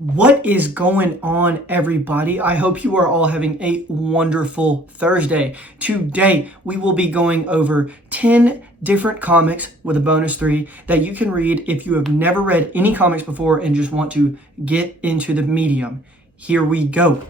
What is going on, everybody? I hope you are all having a wonderful Thursday. Today, we will be going over 10 different comics with a bonus 3 that you can read if you have never read any comics before and just want to get into the medium. Here we go.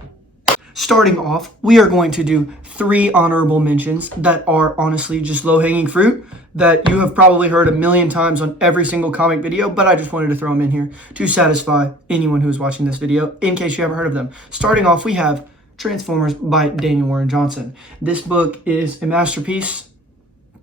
Starting off, we are going to do 3 honorable mentions that are honestly just low-hanging fruit that you have probably heard a million times on every single comic video, but I just wanted to throw them in here to satisfy anyone who is watching this video in case you haven't heard of them. Starting off, we have Transformers by Daniel Warren Johnson. This book is a masterpiece.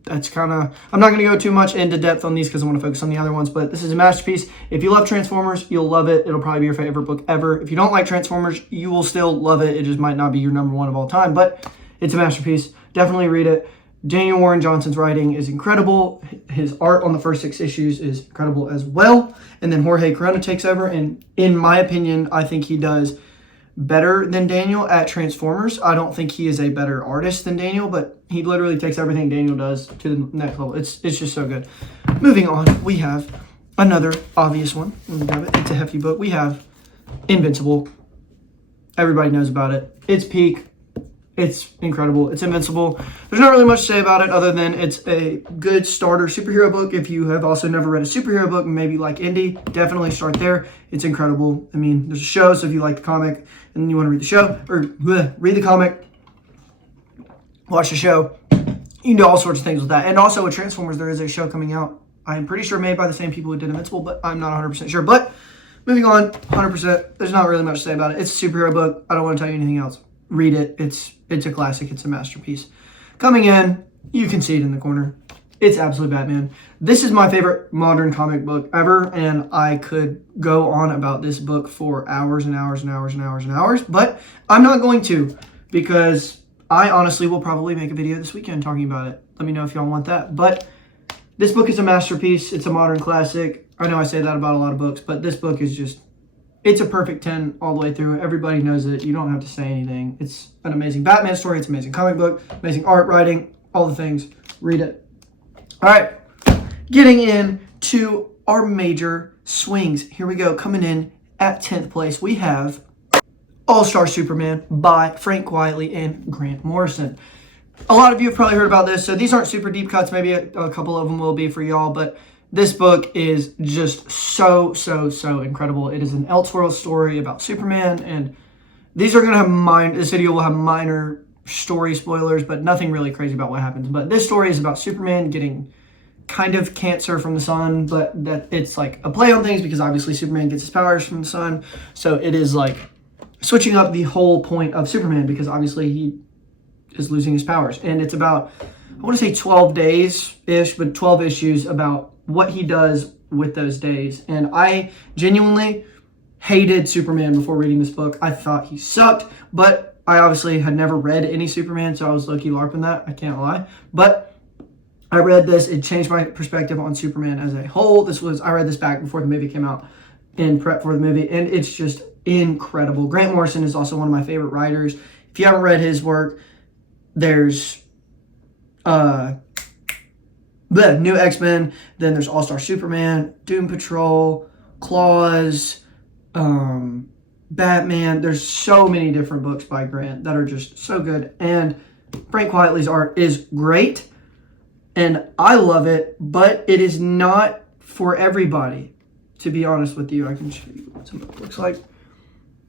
That's kind of, I'm not going to go too much into depth on these because I want to focus on the other ones, but this is a masterpiece. If you love Transformers, you'll love it. It'll probably be your favorite book ever. If you don't like Transformers, you will still love it. It just might not be your number 1 of all time, but it's a masterpiece. Definitely read it. Daniel Warren Johnson's writing is incredible. His art on the first 6 issues is incredible as well. And then Jorge Corona takes over, and in my opinion, I think he does better than Daniel at Transformers. I don't think he is a better artist than Daniel, but he literally takes everything Daniel does to the next level. It's just so good. Moving on, we have another obvious one. It's a hefty book. We have Invincible. Everybody knows about it. It's peak. It's incredible. It's invincible. There's not really much to say about it other than it's a good starter superhero book. If you have also never read a superhero book, maybe like Indy, definitely start there. It's incredible. I mean, there's a show, so if you like the comic and then you want to read the show, or read the comic, watch the show, you can do all sorts of things with that. And also with Transformers, there is a show coming out. I'm pretty sure made by the same people who did Invincible, but I'm not 100% sure. But moving on, 100%, there's not really much to say about it. It's a superhero book. I don't want to tell you anything else. Read it. It's a classic. It's a masterpiece. Coming in, you can see it in the corner. It's absolute Batman. This is my favorite modern comic book ever, and I could go on about this book for hours and hours and hours and hours and hours, but I'm not going to because I honestly will probably make a video this weekend talking about it. Let me know if y'all want that. But this book is a masterpiece. It's a modern classic. I know I say that about a lot of books, but this book is just, it's a perfect 10 all the way through. Everybody knows it. You don't have to say anything. It's an amazing Batman story. It's an amazing comic book, amazing art, writing, all the things. Read it. All right, getting into our major swings. Here we go. Coming in at 10th place, we have All-Star Superman by Frank Quitely and Grant Morrison. A lot of you have probably heard about this, so these aren't super deep cuts. Maybe a couple of them will be for y'all, but this book is just so incredible. It is an Elseworld story about Superman, and these are going to have this video will have minor story spoilers, but nothing really crazy about what happens. But this story is about Superman getting kind of cancer from the sun, but that it's like a play on things because obviously Superman gets his powers from the sun. So it is like switching up the whole point of Superman because obviously he is losing his powers. And it's about, I want to say 12 days-ish, but 12 issues about what he does with those days. And I genuinely hated Superman before reading this book. I thought he sucked, but I obviously had never read any Superman, so I was low-key LARPing that, I can't lie. But I read this, it changed my perspective on Superman as a whole. I read this back before the movie came out in prep for the movie, and it's just incredible. Grant Morrison is also one of my favorite writers. If you haven't read his work, there's New X-Men, then there's All-Star Superman, Doom Patrol, Claws, Batman. There's so many different books by Grant that are just so good. And Frank Quitely's art is great, and I love it, but it is not for everybody, to be honest with you. I can show you what some of it looks like.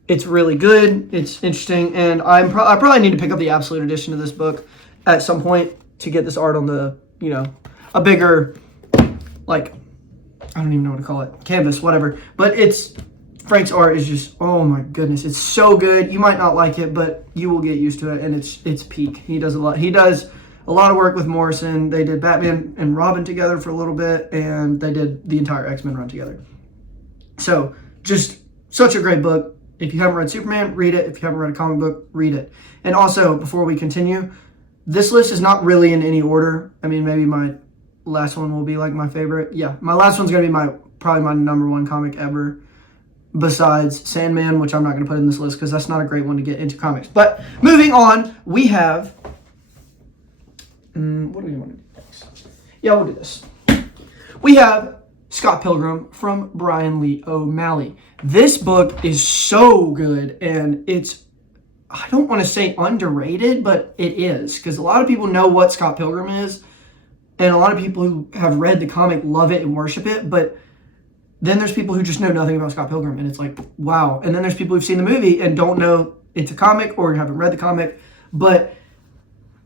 It's really good. It's interesting, and I probably need to pick up the Absolute Edition of this book at some point to get this art on the, a bigger, like, I don't even know what to call it, canvas, whatever. But Frank's art is just, oh my goodness, it's so good. You might not like it, but you will get used to it, and it's peak. He does a lot of work with Morrison. They did Batman and Robin together for a little bit, and they did the entire X-Men run together. So, just such a great book. If you haven't read Superman, read it. If you haven't read a comic book, read it. And also, before we continue, this list is not really in any order. I mean, maybe my last one will be like my favorite. Yeah, my last one's going to be probably my number 1 comic ever, besides Sandman, which I'm not going to put in this list because that's not a great one to get into comics. But moving on, we have, what do we want to do next? Yeah, we'll do this. We have Scott Pilgrim from Brian Lee O'Malley. This book is so good, and it's, I don't want to say underrated, but it is, because a lot of people know what Scott Pilgrim is, and a lot of people who have read the comic love it and worship it, but then there's people who just know nothing about Scott Pilgrim, and it's like, wow. And then there's people who've seen the movie and don't know it's a comic or haven't read the comic, but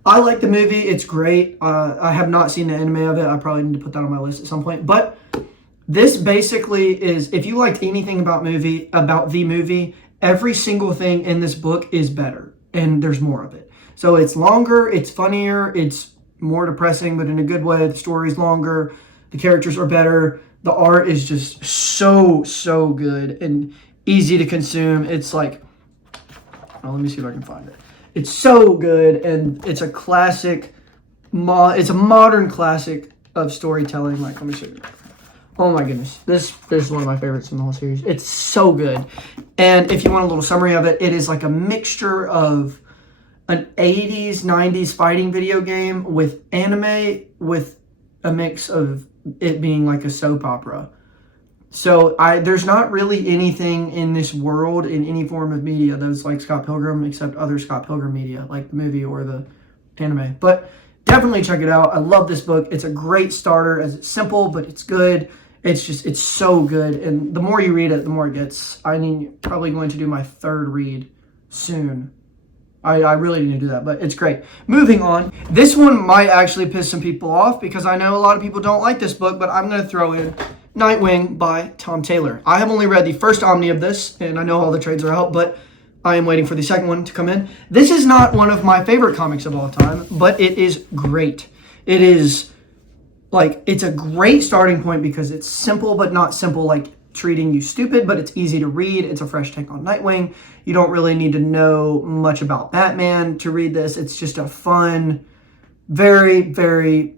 I like the movie. It's great. I have not seen the anime of it. I probably need to put that on my list at some point, but this basically is, if you liked anything about the movie, every single thing in this book is better, and there's more of it. So it's longer, it's funnier, it's more depressing, but in a good way. The story's longer, the characters are better, the art is just so good and easy to consume. It's like, let me see if I can find it. It's so good, and it's a classic, it's a modern classic of storytelling. Like, let me show you. Oh my goodness, this is one of my favorites in the whole series. It's so good. And if you want a little summary of it, it is like a mixture of an 80s, 90s fighting video game with anime, with a mix of it being like a soap opera. So there's not really anything in this world in any form of media that's like Scott Pilgrim, except other Scott Pilgrim media, like the movie or the anime. But definitely check it out. I love this book. It's a great starter, as it's simple, but it's good. It's so good. And the more you read it, the more it gets. Probably going to do my third read soon. I really need to do that, but it's great. Moving on. This one might actually piss some people off, because I know a lot of people don't like this book, but I'm going to throw in Nightwing by Tom Taylor. I have only read the first Omni of this, and I know all the trades are out, but I am waiting for the second one to come in. This is not one of my favorite comics of all time, but it is great. It is, like, it's a great starting point because it's simple, but not simple like treating you stupid, but it's easy to read. It's a fresh take on Nightwing. You don't really need to know much about Batman to read this. It's just a fun, very, very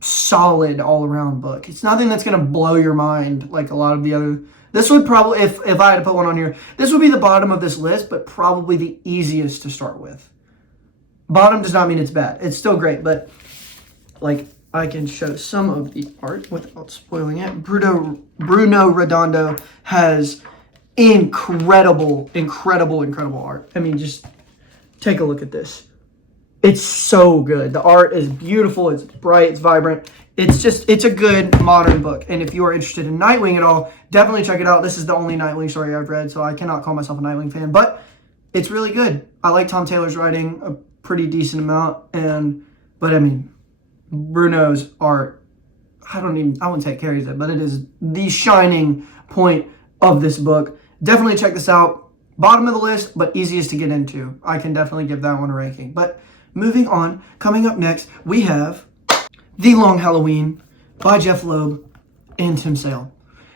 solid all-around book. It's nothing that's going to blow your mind like a lot of the other. This would probably, if I had to put one on here, this would be the bottom of this list, but probably the easiest to start with. Bottom does not mean it's bad. It's still great, but like, I can show some of the art without spoiling it. Bruno Redondo has incredible art. I mean, just take a look at this. It's so good. The art is beautiful. It's bright. It's vibrant. It's a good modern book. And if you are interested in Nightwing at all, definitely check it out. This is the only Nightwing story I've read, so I cannot call myself a Nightwing fan, but it's really good. I like Tom Taylor's writing a pretty decent amount, but I mean, Bruno's art, I wouldn't say it carries it, but it is the shining point of this book. Definitely check this out. Bottom of the list, but easiest to get into. I can definitely give that one a ranking. But moving on, coming up next, we have The Long Halloween by Jeff Loeb and Tim Sale.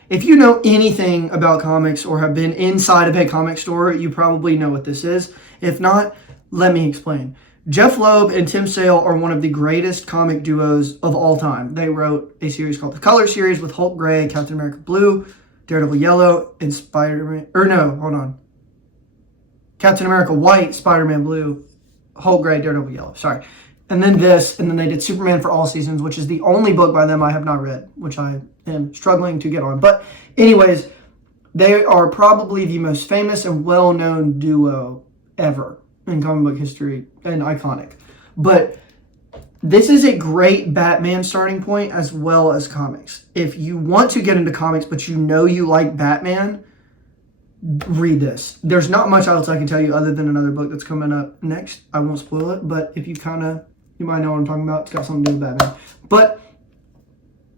If you know anything about comics or have been inside of a comic store, you probably know what this is. If not, let me explain. Jeff Loeb and Tim Sale are one of the greatest comic duos of all time. They wrote a series called the Color Series with Hulk Gray, Captain America Blue, Daredevil Yellow, and Captain America White, Spider-Man Blue, Hulk Gray, Daredevil Yellow. Sorry. And then this, and then they did Superman for All Seasons, which is the only book by them I have not read, which I am struggling to get on. But anyways, they are probably the most famous and well-known duo ever in comic book history, and iconic. But this is a great Batman starting point as well as comics. If you want to get into comics, but you know you like Batman, read this. There's not much else I can tell you other than another book that's coming up next. I won't spoil it, but if you might know what I'm talking about. It's got something to do with Batman. But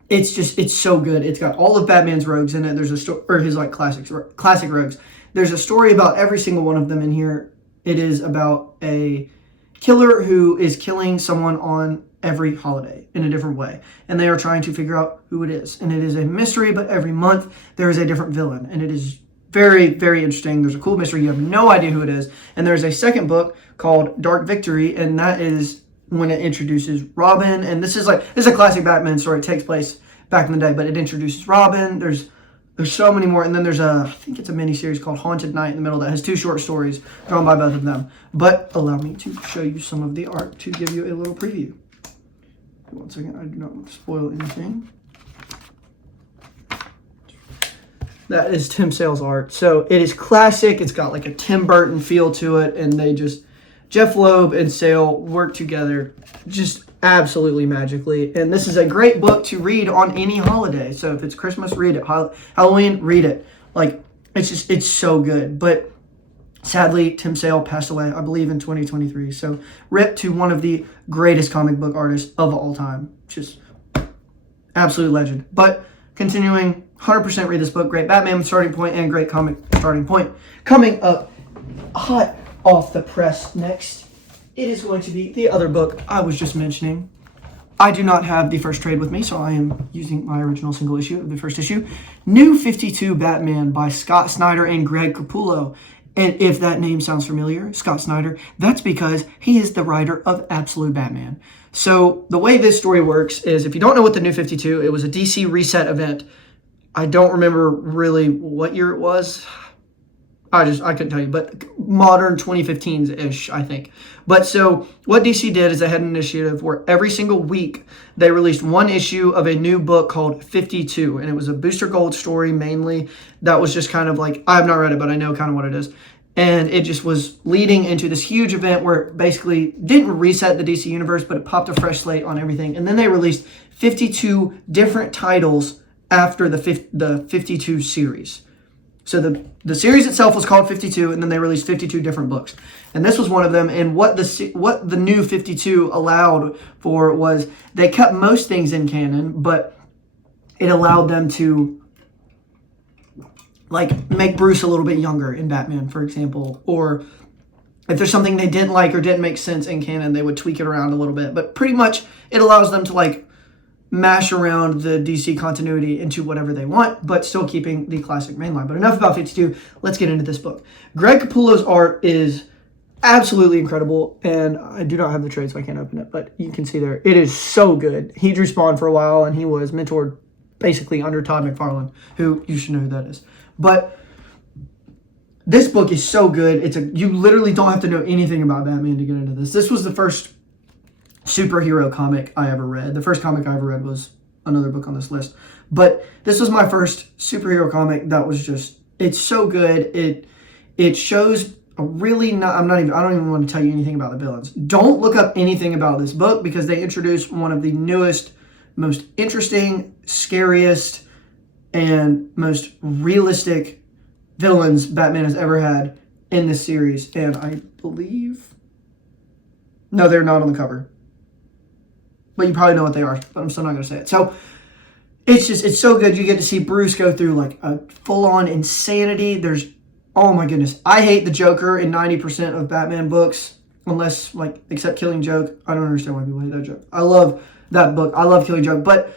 it's so good. It's got all of Batman's rogues in it. There's a story, or his like classic rogues. There's a story about every single one of them in here. It is about a killer who is killing someone on every holiday in a different way. And they are trying to figure out who it is. And it is a mystery, but every month there is a different villain. And it is very, very interesting. There's a cool mystery. You have no idea who it is. And there's a second book called Dark Victory. And that is when it introduces Robin. And this is a classic Batman story. It takes place back in the day, but it introduces Robin. There's so many more. And then there's I think it's a mini series called Haunted Night in the middle that has 2 short stories drawn by both of them. But allow me to show you some of the art to give you a little preview. One second, I do not want to spoil anything. That is Tim Sale's art. So it is classic. It's got like a Tim Burton feel to it, and Jeff Loeb and Sale work together just absolutely magically. And this is a great book to read on any holiday. So if it's Christmas, read it. Halloween, read it. Like, it's so good. But sadly, Tim Sale passed away, I believe, in 2023. So rip to one of the greatest comic book artists of all time. Just absolute legend. But continuing, 100% read this book. Great Batman starting point and great comic starting point. Coming up hot off the press next, it is going to be the other book I was just mentioning. I do not have the first trade with me, so I am using my original single issue of the first issue. New 52 Batman by Scott Snyder and Greg Capullo. And if that name sounds familiar, Scott Snyder, that's because he is the writer of Absolute Batman. So the way this story works is, if you don't know what the New 52, it was a DC Reset event. I don't remember really what year it was. I couldn't tell you, but modern 2015s-ish, I think. But so what DC did is they had an initiative where every single week they released one issue of a new book called 52, and it was a Booster Gold story mainly. That was just kind of like, I have not read it, but I know kind of what it is. And it just was leading into this huge event where it basically didn't reset the DC universe, but it popped a fresh slate on everything. And then they released 52 different titles after the 52 series. So the series itself was called 52, and then they released 52 different books. And this was one of them. And what the New 52 allowed for was they kept most things in canon, but it allowed them to like make Bruce a little bit younger in Batman, for example. Or if there's something they didn't like or didn't make sense in canon, they would tweak it around a little bit. But pretty much it allows them to like mash around the DC continuity into whatever they want, but still keeping the classic mainline. But enough about 52. Let's get into this book. Greg Capullo's art is absolutely incredible, and I do not have the trade, so I can't open it, but you can see there. It is so good. He drew Spawn for a while, and he was mentored basically under Todd McFarlane, who you should know who that is. But this book is so good. You literally don't have to know anything about Batman to get into this. This was the first superhero comic I ever read. The first comic I ever read was another book on this list. But this was my first superhero comic that was just, it's so good. It shows a really I don't even want to tell you anything about the villains. Don't look up anything about this book because they introduce one of the newest, most interesting, scariest, and most realistic villains Batman has ever had in this series. And I believe, no, they're not on the cover. But you probably know what they are, but I'm still not going to say it. So it's so good. You get to see Bruce go through like a full-on insanity. Oh my goodness. I hate the Joker in 90% of Batman books, unless like, except Killing Joke. I don't understand why people hate that joke. I love that book. I love Killing Joke. But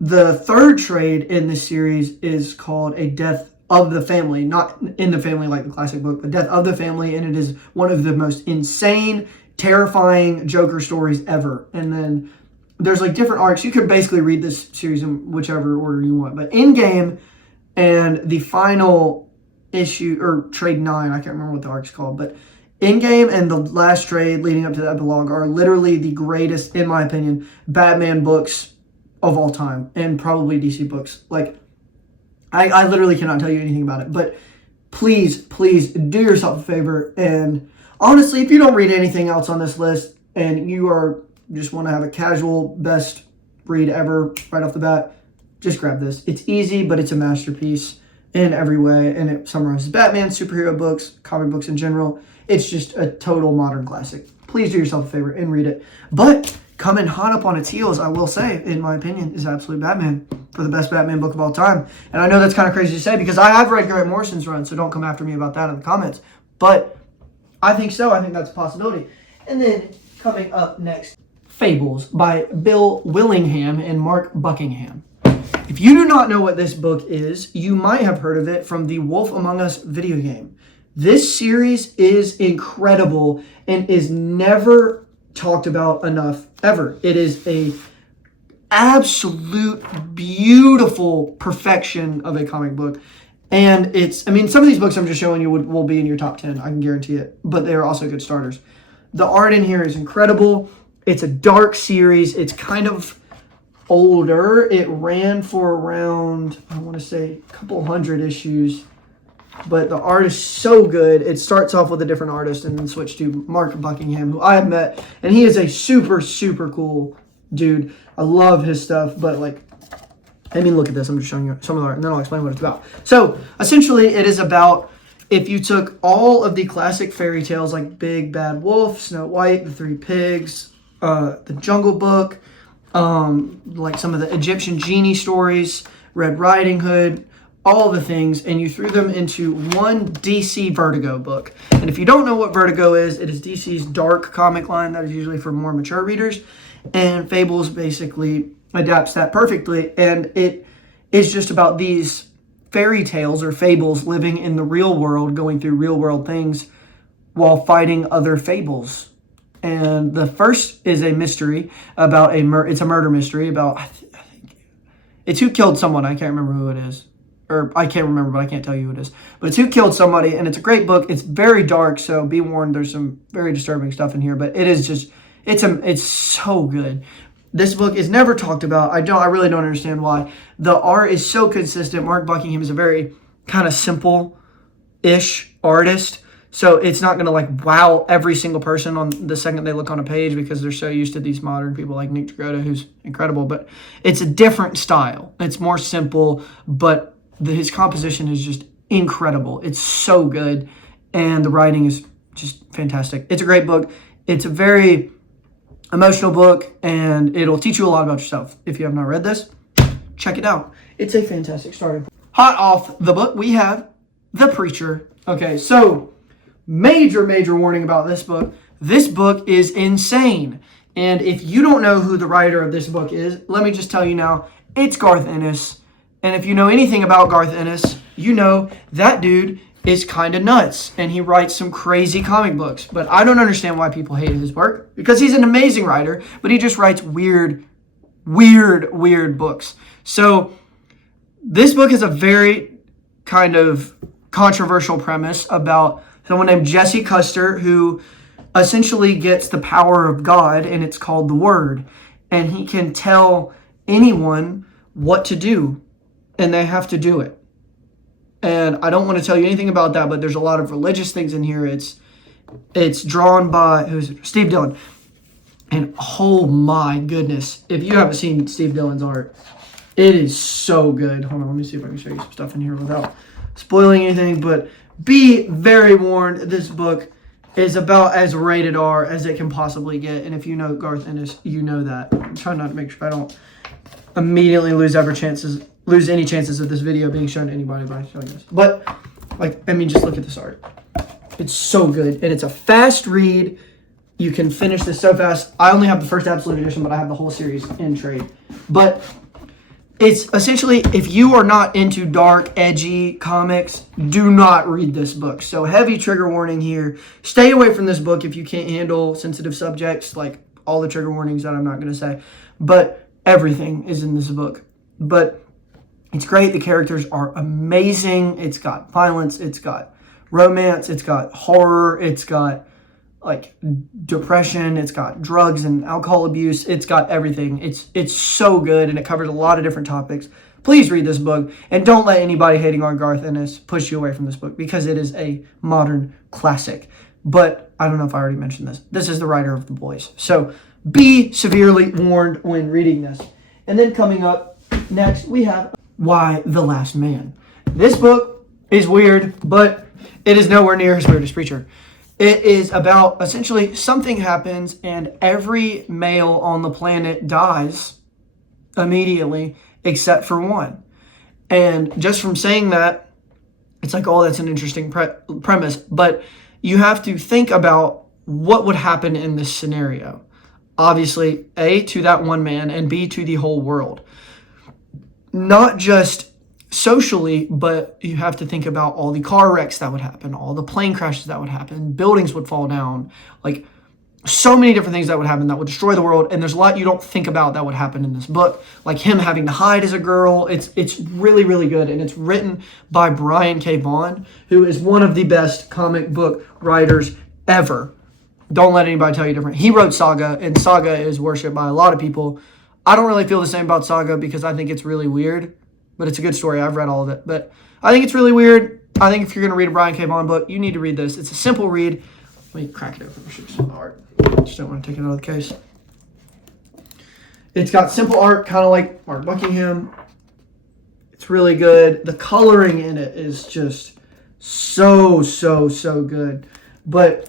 the third trade in this series is called A Death of the Family. Not in the family like the classic book, but Death of the Family. And it is one of the most insane, terrifying Joker stories ever. And then there's like different arcs. You could basically read this series in whichever order you want. But Endgame and the final issue, or trade 9, I can't remember what the arc's called, but Endgame and the last trade leading up to the epilogue are literally the greatest, in my opinion, Batman books of all time, and probably DC books. Like, I literally cannot tell you anything about it. But please do yourself a favor. And honestly, if you don't read anything else on this list and you just want to have a casual best read ever right off the bat, just grab this. It's easy, but it's a masterpiece in every way, and it summarizes Batman, superhero books, comic books in general. It's just a total modern classic. Please do yourself a favor and read it. But coming hot up on its heels, I will say, in my opinion, is Absolute Batman for the best Batman book of all time. And I know that's kind of crazy to say because I have read Grant Morrison's run, so don't come after me about that in the comments. But I think so. I think that's a possibility. And then coming up next, Fables by Bill Willingham and Mark Buckingham. If you do not know what this book is, you might have heard of it from the Wolf Among Us video game. This series is incredible and is never talked about enough ever. It is a absolute beautiful perfection of a comic book. And some of these books I'm just showing you will be in your top 10, I can guarantee it, but they are also good starters. The art in here is incredible. It's a dark series. It's kind of older. It ran for around, I want to say, a couple hundred issues. But the art is so good. It starts off with a different artist and then switch to Mark Buckingham, who I have met. And he is a super, super cool dude. I love his stuff. But, like, I mean, look at this. I'm just showing you some of the art, and then I'll explain what it's about. So, essentially, it is about if you took all of the classic fairy tales like Big Bad Wolf, Snow White, The Three Pigs, The Jungle Book, like some of the Egyptian genie stories, Red Riding Hood, all the things, and you threw them into one DC Vertigo book. And if you don't know what Vertigo is, it is DC's dark comic line that is usually for more mature readers. And Fables basically adapts that perfectly. And it is just about these fairy tales or fables living in the real world, going through real world things while fighting other fables. And the first is a mystery about it's a murder mystery about, I think it's who killed someone. I can't remember who it is. Or I can't remember, but I can't tell you who it is. But it's who killed somebody, and it's a great book. It's very dark, so be warned, there's some very disturbing stuff in here. But it is just, it's so good. This book is never talked about. I really don't understand why. The art is so consistent. Mark Buckingham is a very kind of simple-ish artist. So it's not going to like wow every single person on the second they look on a page because they're so used to these modern people like Nick Dragotta, who's incredible. But it's a different style. It's more simple, but his composition is just incredible. It's so good, and the writing is just fantastic. It's a great book. It's a very emotional book, and it'll teach you a lot about yourself. If you have not read this, check it out. It's a fantastic starting point. Hot off the book, we have The Preacher. Okay, so major warning about this book. This book is insane. And if you don't know who the writer of this book is, let me just tell you now, it's Garth Ennis. And if you know anything about Garth Ennis, you know that dude is kind of nuts. And he writes some crazy comic books. But I don't understand why people hate his work. Because he's an amazing writer, but he just writes weird books. So this book is a very kind of controversial premise about someone named Jesse Custer who essentially gets the power of God, and it's called the Word. And he can tell anyone what to do, and they have to do it. And I don't want to tell you anything about that, but there's a lot of religious things in here. It's drawn by Steve Dillon. And oh my goodness, if you haven't seen Steve Dillon's art, it is so good. Hold on, let me see if I can show you some stuff in here without spoiling anything. But be very warned, this book is about as rated R as it can possibly get. And if you know Garth Ennis, you know that. I'm trying not to make sure I don't immediately lose any chances of this video being shown to anybody by showing this. But, like, I mean, just look at this art. It's so good. And it's a fast read. You can finish this so fast. I only have the first Absolute Edition, but I have the whole series in trade. But it's essentially, if you are not into dark, edgy comics, do not read this book. So heavy trigger warning here. Stay away from this book if you can't handle sensitive subjects, like all the trigger warnings that I'm not going to say. But everything is in this book. But it's great. The characters are amazing. It's got violence. It's got romance. It's got horror. It's got like depression. It's got drugs and alcohol abuse. It's got everything. It's so good, and it covers a lot of different topics. Please read this book, and don't let anybody hating on Garth Ennis push you away from this book, because it is a modern classic. But I don't know if I already mentioned this. This is the writer of The Boys. So be severely warned when reading this. And then coming up next, we have Y: The Last Man. This book is weird, but it is nowhere near as weird as Preacher. It is about, essentially, something happens and every male on the planet dies immediately except for one. And just from saying that, it's like, oh, that's an interesting premise. But you have to think about what would happen in this scenario. Obviously, A, to that one man, and B, to the whole world. Not just socially, but you have to think about all the car wrecks that would happen, all the plane crashes that would happen, buildings would fall down, like so many different things that would happen that would destroy the world. And there's a lot you don't think about that would happen in this book, like him having to hide as a girl. It's really good, and it's written by Brian K. Vaughan, who is one of the best comic book writers ever. Don't let anybody tell you different. He wrote Saga, and Saga is worshipped by a lot of people. I don't really feel the same about Saga because I think it's really weird, but it's a good story. I've read all of it, but I think it's really weird. I think if you're going to read a Brian K. Vaughan book, you need to read this. It's a simple read. Let me crack it open and show you some art. Just don't want to take it out of the case. It's got simple art, kind of like Mark Buckingham. It's really good. The coloring in it is just so good. But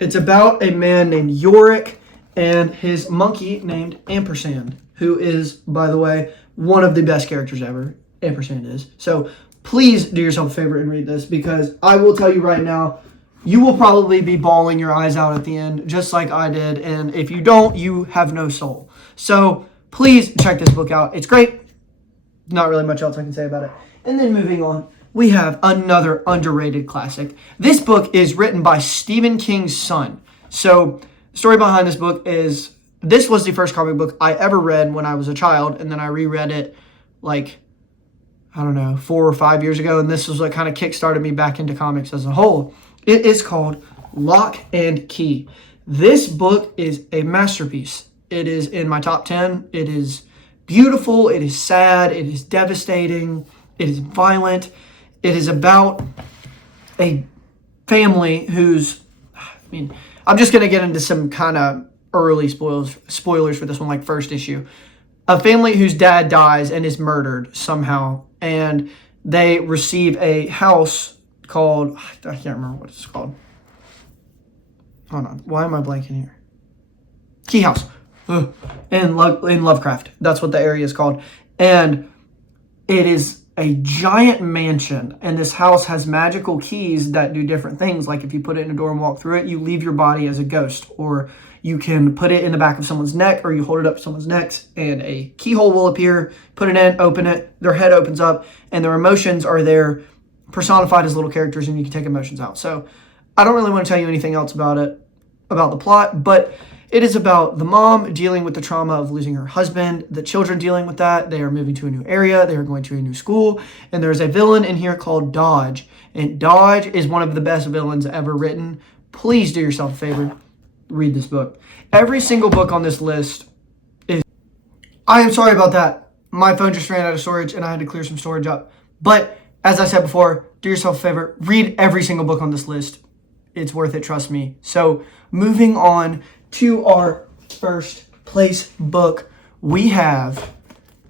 it's about a man named Yorick and his monkey named Ampersand, who is, by the way, one of the best characters ever. Ampersand is. So please do yourself a favor and read this, because I will tell you right now, you will probably be bawling your eyes out at the end, just like I did. And if you don't, you have no soul. So please check this book out. It's great. Not really much else I can say about it. And then moving on, we have another underrated classic. This book is written by Stephen King's son. So the story behind this book is, this was the first comic book I ever read when I was a child, and then I reread it like, I don't know, 4 or 5 years ago, and this was what kind of kickstarted me back into comics as a whole. It is called Lock and Key. This book is a masterpiece. It is in my top 10. It is beautiful. It is sad. It is devastating. It is violent. It is about a family who's, I'm just going to get into some kind of early spoilers for this one, like first issue. A family whose dad dies and is murdered somehow, and they receive a house called, I can't remember what it's called. Hold on. Why am I blanking here? Key House. In Lovecraft. That's what the area is called. And it is a giant mansion, and this house has magical keys that do different things. Like if you put it in a door and walk through it, you leave your body as a ghost, or you can put it in the back of someone's neck, or you hold it up to someone's neck and a keyhole will appear. Put it in, open it, their head opens up, and their emotions are there personified as little characters, and you can take emotions out. So I don't really want to tell you anything else about it, about the plot, but it is about the mom dealing with the trauma of losing her husband, the children dealing with that. They are moving to a new area. They are going to a new school. And there's a villain in here called Dodge. And Dodge is one of the best villains ever written. Please do yourself a favor. Read this book. Every single book on this list is... I am sorry about that. My phone just ran out of storage and I had to clear some storage up. But as I said before, do yourself a favor. Read every single book on this list. It's worth it, trust me. So moving on to our first place book, we have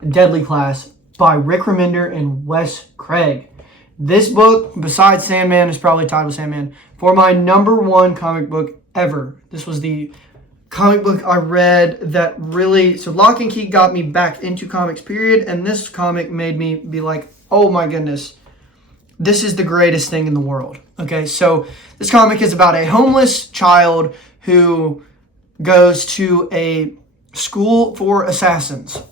Deadly Class by Rick Remender and Wes Craig. This book, besides Sandman, is probably tied with Sandman for my #1 comic book ever. This was the comic book I read that really... So Lock and Key got me back into comics, period. And this comic made me be like, oh my goodness, this is the greatest thing in the world. Okay, so this comic is about a homeless child who goes to a school for assassins.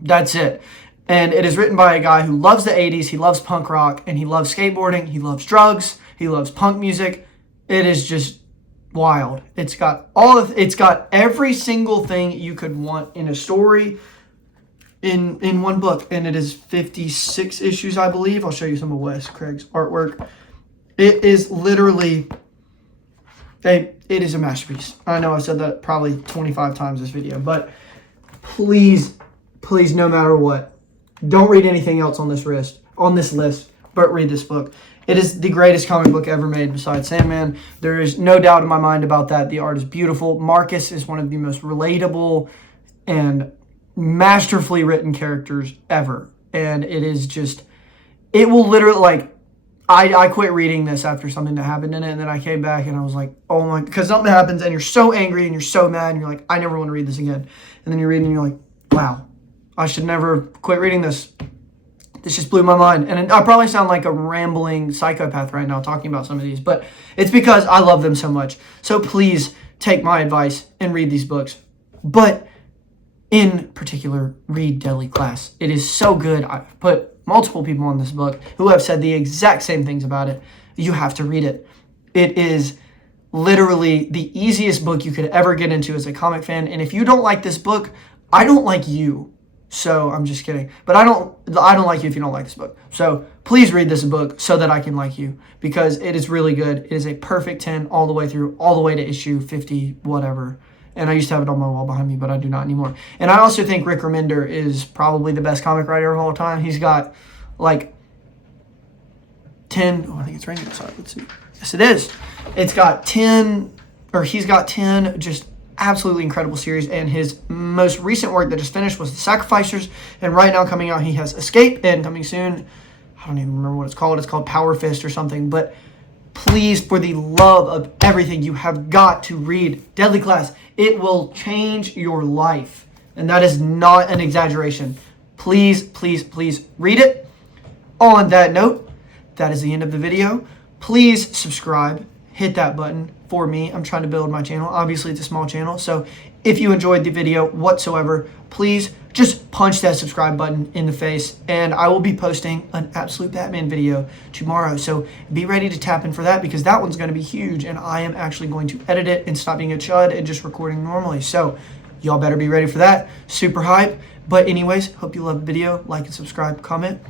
That's it. And it is written by a guy who loves the 80s, he loves punk rock, and he loves skateboarding, he loves drugs, he loves punk music. It is just wild. It's got every single thing you could want in a story in one book, and it is 56 issues, I believe. I'll show you some of Wes Craig's artwork. It is literally it is a masterpiece. I know I've said that probably 25 times this video, but please, no matter what, don't read anything else on this list, but read this book. It is the greatest comic book ever made besides Sandman. There is no doubt in my mind about that. The art is beautiful. Marcus is one of the most relatable and masterfully written characters ever. And it is just, it will literally, like, I quit reading this after something that happened in it, and then I came back and I was like, oh my, because something happens and you're so angry and you're so mad and you're like, I never want to read this again. And then you're reading and you're like, wow, I should never quit reading this. This just blew my mind. And I probably sound like a rambling psychopath right now talking about some of these, but it's because I love them so much. So please take my advice and read these books. But in particular, read Deadly Class. It is so good. I've put multiple people on this book who have said the exact same things about it. You have to read it. It is literally the easiest book you could ever get into as a comic fan. And if you don't like this book, I don't like you. So I'm just kidding. But I don't like you if you don't like this book. So please read this book so that I can like you, because it is really good. It is a perfect 10 all the way through, all the way to issue 50, whatever. And I used to have it on my wall behind me, but I do not anymore. And I also think Rick Remender is probably the best comic writer of all time. He's got like 10, I think it's raining outside. Let's see. Yes, it is. He's got 10 just absolutely incredible series. And his most recent work that just finished was The Sacrificers. And right now coming out, he has Escape, and coming soon, I don't even remember what it's called. It's called Power Fist or something. But please, for the love of everything, you have got to read Deadly Class. It will change your life. And that is not an exaggeration. Please, please, please read it. On that note, that is the end of the video. Please subscribe. Hit that button for me. I'm trying to build my channel. Obviously, it's a small channel. So if you enjoyed the video whatsoever, please just punch that subscribe button in the face. And I will be posting an Absolute Batman video tomorrow. So be ready to tap in for that, because that one's going to be huge. And I am actually going to edit it and stop being a chud and just recording normally. So y'all better be ready for that. Super hype. But anyways, hope you love the video. Like and subscribe, comment.